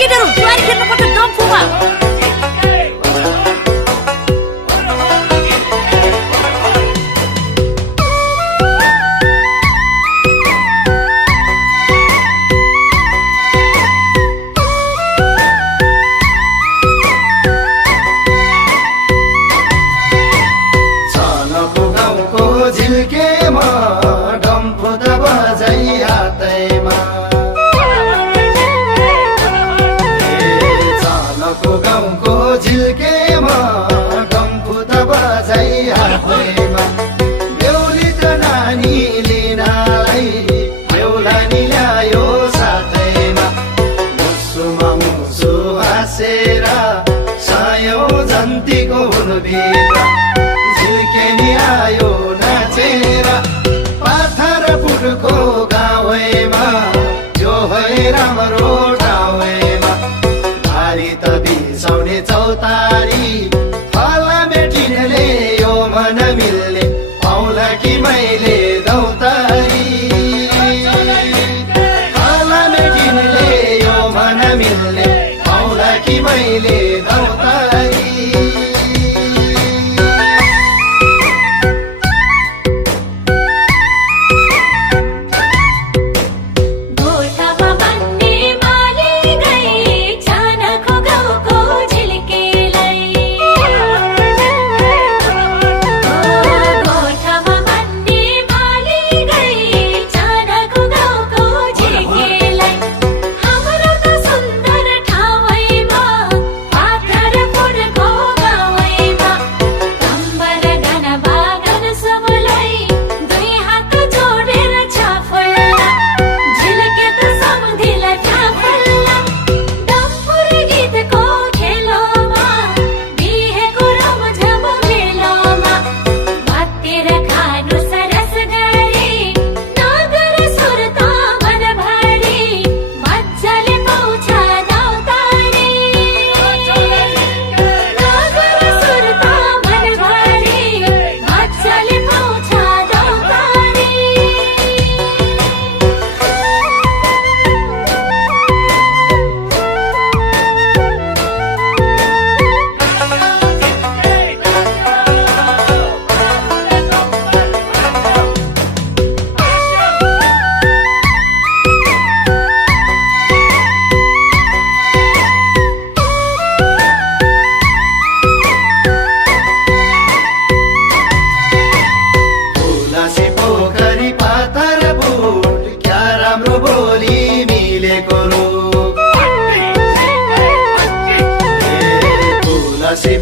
केटीहरु जुवारी खेल्नु पर्छ डम्फुमा। झिल्केमा डम्फु त बजाइ हातैमा चालको गाउँको झिल्केमा डम्फु त बजाइ हातैमा बेहुली त नानी लिनलाई बेहुलानी ल्यायो साथैमा मुसुमा मुसु हाँसेर सायौं जन्तीको हुलभित्र झिल्केनी आयो नाचेर पाथरपुरको गाउँमा यो है राम्रो ठाउँमा भारी त बिसाउने चौतारी फला मेटिनले यो मन मिल्ने पाउला कि मैले दौतारी फला मेटिनले यो मन मिल्ने पाउला कि मैले दौतारी।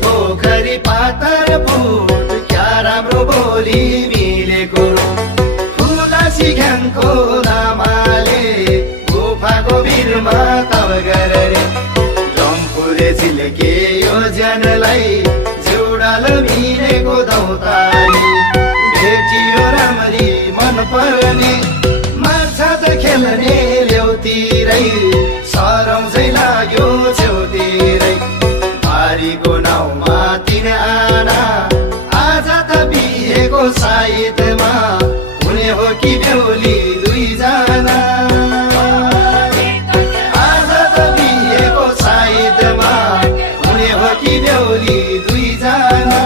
पोखरी पातरपुर क्या राम्रो बोली मिलेको फुलासी घ्याङको लामाले गुफाको भिरमा तब गरे डम्फुले झिल्के यो जनलाई झुडाल मिलेको दौतारी भेटियो राम्ररी मन पर्ने माछा त खेल्ने ल्याउतिरै सरौ चाहिँ लाग्यो छेउतिरै बारीको नाउँमा तीन आना आज त बिहेको साइदमा हुने हो कि बेहुली दुईजना आज त बिहेको साइदमा हुने हो कि बेहुली दुईजना।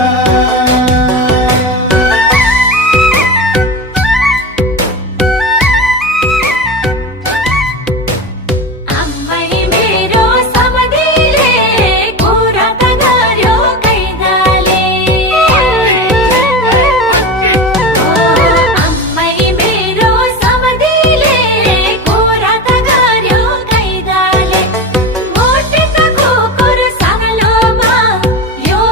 यो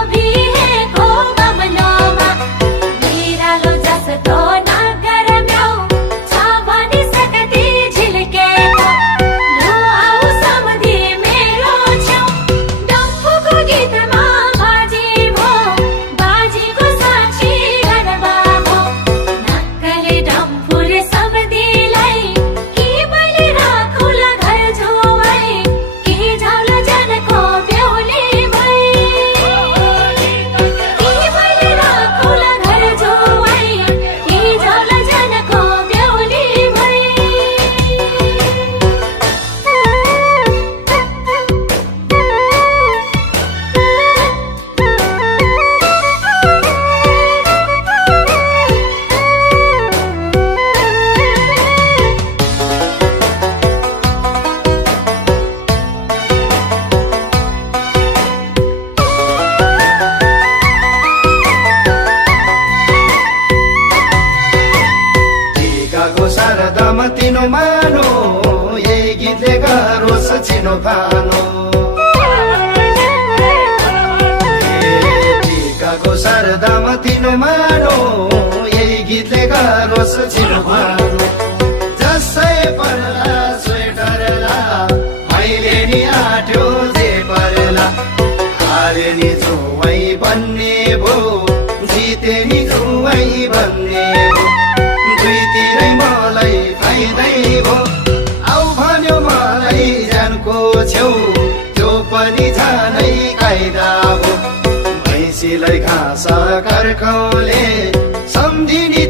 सेनो फानो टिकाको सरदामा तिनो मानो यही गीतले गरोस् छिनो भानो जसै पर्ला स्वेटरला मैले नि आट्यो जे पर्ला हारे नि जुवै बन्ने भो जिते नि जुवै बन्ने भो दुईतिरै मलाई फाइदै भो आउ भन्यो मलाई जानको छेउ त्यो पनि झनै कायदा भो भैँसीलाई घाँस कर्काउले सम्झिने